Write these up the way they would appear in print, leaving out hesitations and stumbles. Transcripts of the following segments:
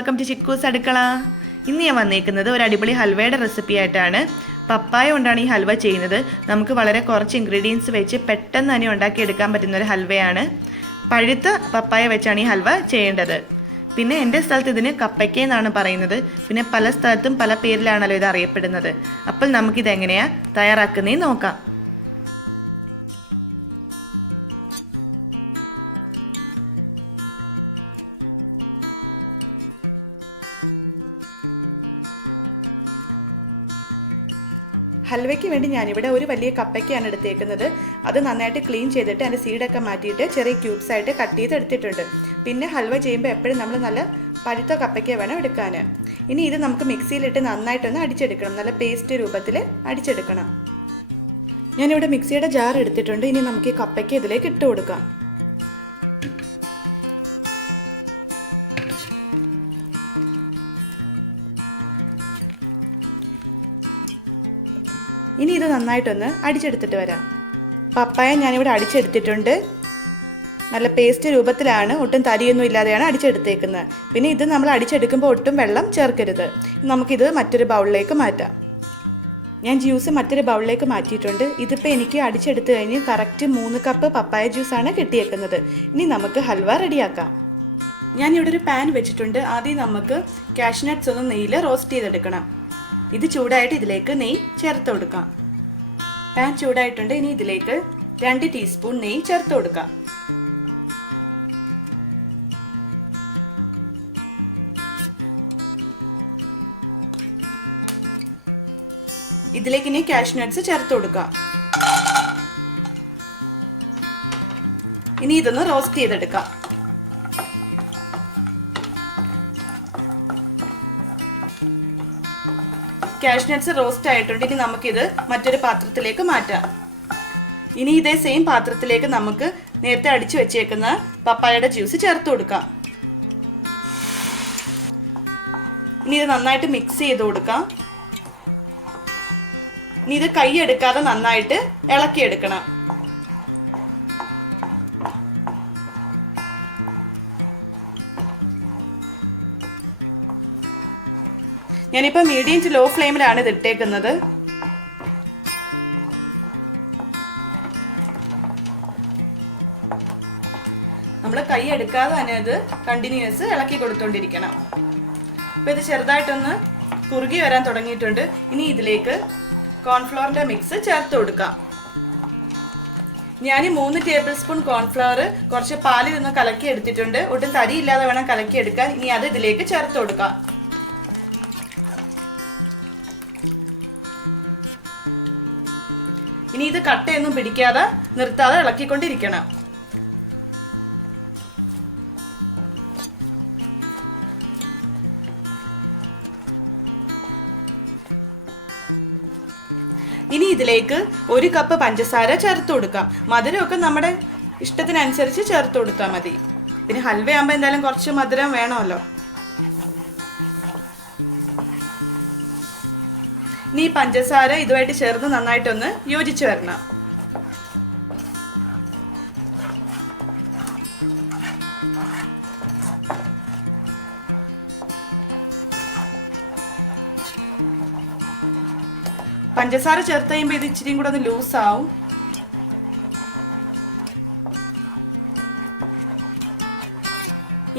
Welcome to Chikkus അടുക്കള. ഇന്ന് ഞാൻ വന്നേക്കുന്നത് ഒരു അടിപൊളി ഹൽവയുടെ റെസിപ്പി ആയിട്ടാണ്. പപ്പായ കൊണ്ടാണ് ഈ ഹൽവ ചെയ്യുന്നത്. നമുക്ക് വളരെ കുറച്ച് ഇൻഗ്രീഡിയൻസ് വെച്ച് പെട്ടെന്ന് തന്നെ ഉണ്ടാക്കിയെടുക്കാൻ പറ്റുന്ന ഒരു ഹൽവയാണ്. പഴുത്ത പപ്പായ വെച്ചാണ് ഈ ഹൽവ ചെയ്യേണ്ടത്. പിന്നെ എൻ്റെ സ്ഥലത്ത് ഇതിന് കപ്പയ്ക്ക എന്നാണ് പറയുന്നത്. പിന്നെ പല സ്ഥലത്തും പല പേരിലാണല്ലോ ഇത് അറിയപ്പെടുന്നത്. അപ്പോൾ നമുക്കിതെങ്ങനെയാണ് തയ്യാറാക്കുന്നതെന്ന് നോക്കാം. ഹൽവയ്ക്ക് വേണ്ടി ഞാനിവിടെ ഒരു വലിയ കപ്പയ്ക്കാണ് എടുത്തേക്കുന്നത്. അത് നന്നായിട്ട് ക്ലീൻ ചെയ്തിട്ട് അതിൻ്റെ സീഡൊക്കെ മാറ്റിയിട്ട് ചെറിയ ക്യൂബ്സ് ആയിട്ട് കട്ട് ചെയ്ത് എടുത്തിട്ടുണ്ട്. പിന്നെ ഹൽവ ചെയ്യുമ്പോൾ എപ്പോഴും നമ്മൾ നല്ല പഴുത്ത കപ്പയ്ക്ക വേണം എടുക്കാൻ. ഇനി ഇത് നമുക്ക് മിക്സിയിലിട്ട് നന്നായിട്ടൊന്ന് അടിച്ചെടുക്കണം. നല്ല പേസ്റ്റ് രൂപത്തിൽ അടിച്ചെടുക്കണം. ഞാനിവിടെ മിക്സിയുടെ ജാർ എടുത്തിട്ടുണ്ട്. ഇനി നമുക്ക് ഈ കപ്പയ്ക്ക ഇതിലേക്ക് ഇട്ട് കൊടുക്കാം. ഇനി ഇത് നന്നായിട്ടൊന്ന് അടിച്ചെടുത്തിട്ട് വരാം. പപ്പായ ഞാനിവിടെ അടിച്ചെടുത്തിട്ടുണ്ട്. നല്ല പേസ്റ്റ് രൂപത്തിലാണ്, ഒട്ടും തരിയൊന്നും ഇല്ലാതെയാണ് അടിച്ചെടുത്തേക്കുന്നത്. പിന്നെ ഇത് നമ്മൾ അടിച്ചെടുക്കുമ്പോൾ ഒട്ടും വെള്ളം ചേർക്കരുത്. നമുക്കിത് മറ്റൊരു ബൗളിലേക്ക് മാറ്റാം. ഞാൻ ജ്യൂസ് മറ്റൊരു ബൗളിലേക്ക് മാറ്റിയിട്ടുണ്ട്. ഇതിപ്പോൾ എനിക്ക് അടിച്ചെടുത്ത് കഴിഞ്ഞ് കറക്റ്റ് 3 കപ്പ് പപ്പായ ജ്യൂസാണ് കിട്ടിയേക്കുന്നത്. ഇനി നമുക്ക് ഹൽവ റെഡിയാക്കാം. ഞാനിവിടെ ഒരു പാൻ വെച്ചിട്ടുണ്ട്. ആദ്യം നമുക്ക് കാഷ്നട്ട്സ് ഒന്ന് നെയ്യിൽ റോസ്റ്റ് ചെയ്തെടുക്കണം. ഇത് ചൂടായിട്ട് ഇതിലേക്ക് നെയ്യ് ചേർത്ത് കൊടുക്കാം. പാൻ ചൂടായിട്ടുണ്ട്. ഇനി ഇതിലേക്ക് 2 ടീസ്പൂൺ നെയ്യ് ചേർത്ത് കൊടുക്കാം. ഇതിലേക്ക് ഇനി കാഷ്നട്ട്സ് ചേർത്ത് കൊടുക്കാം. ഇനി ഇതൊന്ന് റോസ്റ്റ് ചെയ്തെടുക്കാം. കാഷ്നട്ട്സ് റോസ്റ്റ് ആയിട്ടുണ്ട്. ഇനി നമുക്കിത് മറ്റൊരു പാത്രത്തിലേക്ക് മാറ്റാം. ഇനി ഇതേ സെയിം പാത്രത്തിലേക്ക് നമുക്ക് നേരത്തെ അടിച്ചു വെച്ചേക്കുന്ന പപ്പായയുടെ ജ്യൂസ് ചേർത്ത് കൊടുക്കാം. ഇനി ഇത് നന്നായിട്ട് മിക്സ് ചെയ്ത് കൊടുക്കാം. ഇനി ഇത് കൈ എടുക്കാതെ നന്നായിട്ട് ഇളക്കിയെടുക്കണം. ഞാനിപ്പോൾ മീഡിയം ടു ലോ ഫ്ലെയിമിലാണ് ഇത് ഇട്ടേക്കുന്നത്. നമ്മൾ കൈ എടുക്കാതെ തന്നെ ഇത് കണ്ടിന്യൂസ് ഇളക്കി കൊടുത്തോണ്ടിരിക്കണം. അപ്പോൾ ഇത് ചെറുതായിട്ടൊന്ന് കുറുകി വരാൻ തുടങ്ങിയിട്ടുണ്ട്. ഇനി ഇതിലേക്ക് കോൺഫ്ലവറിൻ്റെ മിക്സ് ചേർത്ത് കൊടുക്കാം. ഞാൻ 3 ടേബിൾ സ്പൂൺ കോൺഫ്ലവർ കുറച്ച് പാലിൽ നിന്ന് കലക്കി എടുത്തിട്ടുണ്ട്. ഒട്ടും തരിയില്ലാതെ വേണം കലക്കി എടുക്കാൻ. ഇനി അത് ഇതിലേക്ക് ചേർത്ത് കൊടുക്കാം. ഇനി ഇത് കട്ടയൊന്നും പിടിക്കാതെ നിർത്താതെ ഇളക്കിക്കൊണ്ടിരിക്കണം. ഇനി ഇതിലേക്ക് 1 കപ്പ് പഞ്ചസാര ചേർത്ത് കൊടുക്കാം. മധുരമൊക്കെ നമ്മുടെ ഇഷ്ടത്തിനനുസരിച്ച് ചേർത്ത് കൊടുത്താൽ മതി. പിന്നെ ഹൽവയാകുമ്പോൾ എന്തായാലും കുറച്ച് മധുരം വേണമല്ലോ. ഇനി പഞ്ചസാര ഇതുമായിട്ട് ചേർന്ന് നന്നായിട്ടൊന്ന് യോജിച്ച് വരണം. പഞ്ചസാര ചേർത്ത് കഴിയുമ്പോൾ ഇത് ഇച്ചിരിയും കൂടെ ഒന്ന് ലൂസാവും.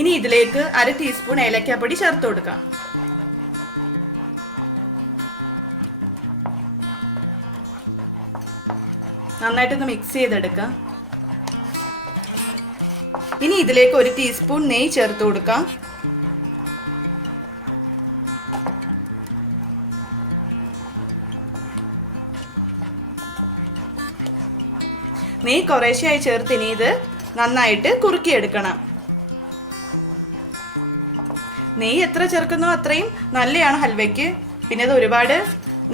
ഇനി ഇതിലേക്ക് 1/2 ടീസ്പൂൺ ഏലക്കാപ്പൊടി ചേർത്ത് കൊടുക്കാം. നന്നായിട്ടൊന്ന് മിക്സ് ചെയ്തെടുക്കാം. ഇനി ഇതിലേക്ക് 1 ടീസ്പൂൺ നെയ്യ് ചേർത്ത് കൊടുക്കാം. നെയ്യ് കുറേശ്ശെയായി ചേർത്ത് ഇനി ഇത് നന്നായിട്ട് കുറുക്കിയെടുക്കണം. നെയ്യ് എത്ര ചേർക്കുന്നോ അത്രയും നല്ലതാണ് ഹൽവയ്ക്ക്. പിന്നെ അത് ഒരുപാട്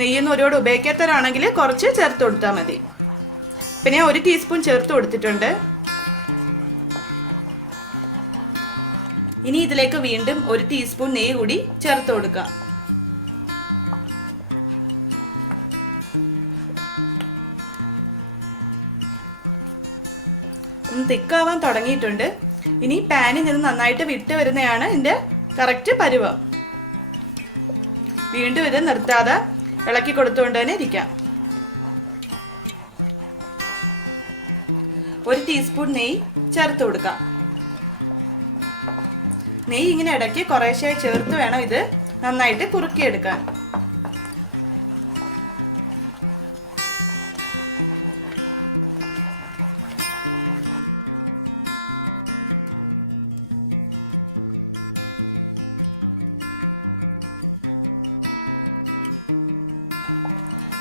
നെയ്യൊന്നും ഒരുപാട് ഉപയോഗിക്കാത്തവരാണെങ്കിൽ കുറച്ച് ചേർത്ത് കൊടുത്താൽ മതി. പിന്നെ 1 ടീസ്പൂൺ ചേർത്ത് കൊടുത്തിട്ടുണ്ട്. ഇനി ഇതിലേക്ക് വീണ്ടും 1 ടീസ്പൂൺ നെയ്യ് കൂടി ചേർത്ത് കൊടുക്കാം. തിക്കാവാൻ തുടങ്ങിയിട്ടുണ്ട്. ഇനി പാനിൽ നിന്ന് നന്നായിട്ട് വിട്ട് വരുന്നതാണ് ഇതിൻ്റെ കറക്റ്റ് പരുവം. വീണ്ടും ഇത് നിർത്താതെ ഇളക്കി കൊടുത്തുകൊണ്ട് തന്നെ ഇരിക്കാം. 1 ടീസ്പൂൺ നെയ്യ് ചേർത്ത് കൊടുക്കാം. നെയ്യ് ഇങ്ങനെ ഇടയ്ക്ക് കുറേശ്ശെ ചേർത്ത് വേണം ഇത് നന്നായിട്ട് കുറുക്കിയെടുക്കാൻ.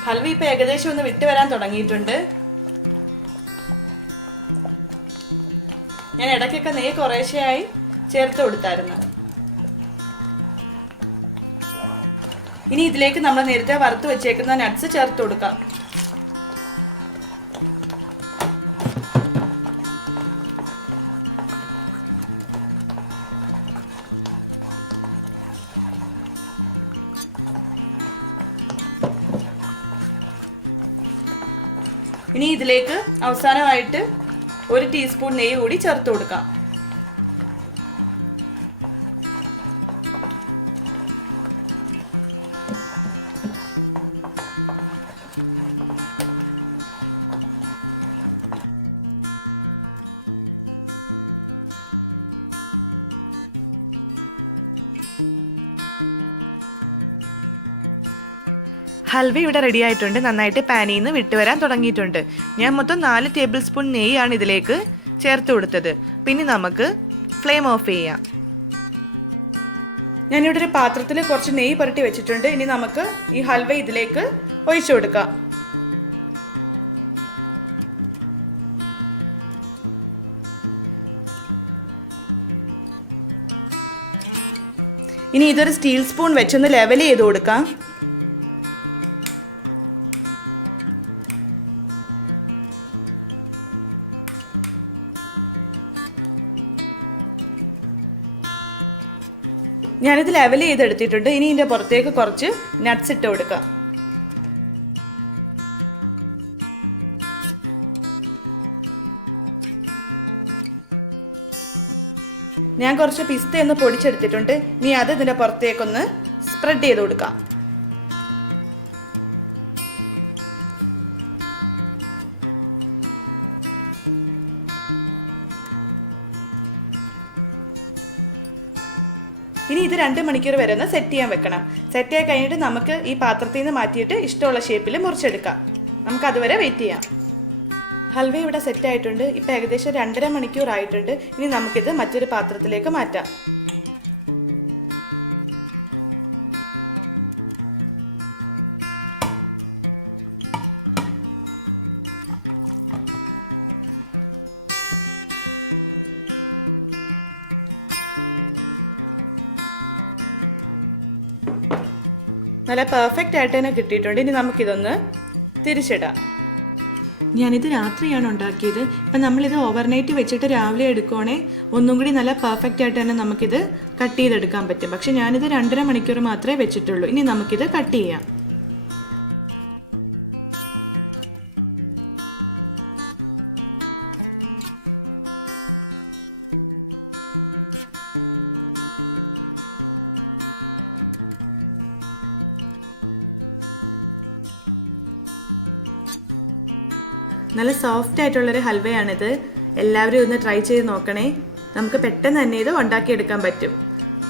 ഹൽവ ഇപ്പം ഏകദേശം ഒന്ന് വിട്ട് വരാൻ തുടങ്ങിയിട്ടുണ്ട്. ഞാൻ ഇടയ്ക്കൊക്കെ നെയ്യ് കുറേശ്ശെയായി ചേർത്ത് കൊടുത്തായിരുന്നു. ഇനി ഇതിലേക്ക് നമ്മൾ നേരത്തെ വറുത്ത് വെച്ചേക്കുന്ന നട്ട്സ് ചേർത്ത് കൊടുക്കാം. ഇനി ഇതിലേക്ക് അവസാനമായിട്ട് 1 ടീസ്പൂൺ നെയ്യ് കൂടി ചേർത്ത് കൊടുക്കാം. ഹൽവ ഇവിടെ റെഡി ആയിട്ടുണ്ട്. നന്നായിട്ട് പാനിൽ നിന്ന് വിട്ടുവരാൻ തുടങ്ങിയിട്ടുണ്ട്. ഞാൻ മൊത്തം 4 ടേബിൾ സ്പൂൺ നെയ്യാണ് ഇതിലേക്ക് ചേർത്ത് കൊടുത്തത്. പിന്നെ നമുക്ക് ഫ്ലെയിം ഓഫ് ചെയ്യാം. ഞാനിവിടെ ഒരു പാത്രത്തിൽ കുറച്ച് നെയ്യ് പുരട്ടി വെച്ചിട്ടുണ്ട്. ഇനി നമുക്ക് ഈ ഹൽവ ഇതിലേക്ക് ഒഴിച്ചു കൊടുക്കാം. ഇനി ഇതൊരു സ്റ്റീൽ സ്പൂൺ വെച്ചൊന്ന് ലെവൽ ചെയ്ത് കൊടുക്കാം. ഞാനിത് ലെവൽ ചെയ്തെടുത്തിട്ടുണ്ട്. ഇനി ഇതിൻ്റെ പുറത്തേക്ക് കുറച്ച് നട്ട്സ് ഇട്ട് കൊടുക്കാം. ഞാൻ കുറച്ച് പിസ്ത ഒന്ന് പൊടിച്ചെടുത്തിട്ടുണ്ട്. ഇനി അത് ഇതിൻ്റെ പുറത്തേക്കൊന്ന് സ്പ്രെഡ് ചെയ്ത് കൊടുക്കാം. ഇനി ഇത് 2 മണിക്കൂർ വരെ ഒന്ന് സെറ്റ് ചെയ്യാൻ വെക്കണം. സെറ്റ് ആയി കഴിഞ്ഞിട്ട് നമുക്ക് ഈ പാത്രത്തിൽ നിന്ന് മാറ്റിയിട്ട് ഇഷ്ടമുള്ള ഷേപ്പിൽ മുറിച്ചെടുക്കാം. നമുക്ക് അതുവരെ വെയിറ്റ് ചെയ്യാം. ഹൽവ ഇവിടെ സെറ്റ് ആയിട്ടുണ്ട്. ഇപ്പം ഏകദേശം 2.5 മണിക്കൂർ ആയിട്ടുണ്ട്. ഇനി നമുക്കിത് മറ്റൊരു പാത്രത്തിലേക്ക് മാറ്റാം. നല്ല പെർഫെക്റ്റ് ആയിട്ട് തന്നെ കിട്ടിയിട്ടുണ്ട്. ഇനി നമുക്കിതൊന്ന് തിരിച്ചിടാം. ഞാനിത് രാത്രിയാണ് ഉണ്ടാക്കിയത്. ഇപ്പം നമ്മളിത് ഓവർനൈറ്റ് വെച്ചിട്ട് രാവിലെ എടുക്കുകയാണെങ്കിൽ ഒന്നും കൂടി നല്ല പെർഫെക്റ്റ് ആയിട്ട് തന്നെ നമുക്കിത് കട്ട് ചെയ്തെടുക്കാൻ പറ്റും. പക്ഷെ ഞാനിത് 2.5 മണിക്കൂർ മാത്രമേ വെച്ചിട്ടുള്ളൂ. ഇനി നമുക്കിത് കട്ട് ചെയ്യാം. നല്ല സോഫ്റ്റ് ആയിട്ടുള്ളൊരു ഹൽവയാണിത്. എല്ലാവരും ഒന്ന് ട്രൈ ചെയ്ത് നോക്കണേ. നമുക്ക് പെട്ടെന്ന് തന്നെ ഇത് ഉണ്ടാക്കിയെടുക്കാൻ പറ്റും.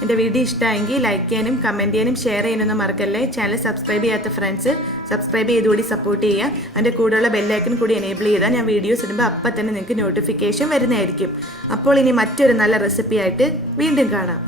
എൻ്റെ വീഡിയോ ഇഷ്ടമായെങ്കിൽ ലൈക്ക് ചെയ്യാനും കമൻറ്റ് ചെയ്യാനും ഷെയർ ചെയ്യാനൊന്നും മറക്കല്ലേ. ചാനൽ സബ്സ്ക്രൈബ് ചെയ്യാത്ത ഫ്രണ്ട്സ് സബ്സ്ക്രൈബ് ചെയ്തുകൂടി സപ്പോർട്ട് ചെയ്യുക. അതിൻ്റെ കൂടെയുള്ള ബെല്ലൈക്കൺ കൂടി എനേബിൾ ചെയ്താൽ ഞാൻ വീഡിയോസ് ഇടുമ്പോൾ അപ്പം തന്നെ നിങ്ങൾക്ക് നോട്ടിഫിക്കേഷൻ വരുന്നതായിരിക്കും. അപ്പോൾ ഇനി മറ്റൊരു നല്ല റെസിപ്പി ആയിട്ട് വീണ്ടും കാണാം.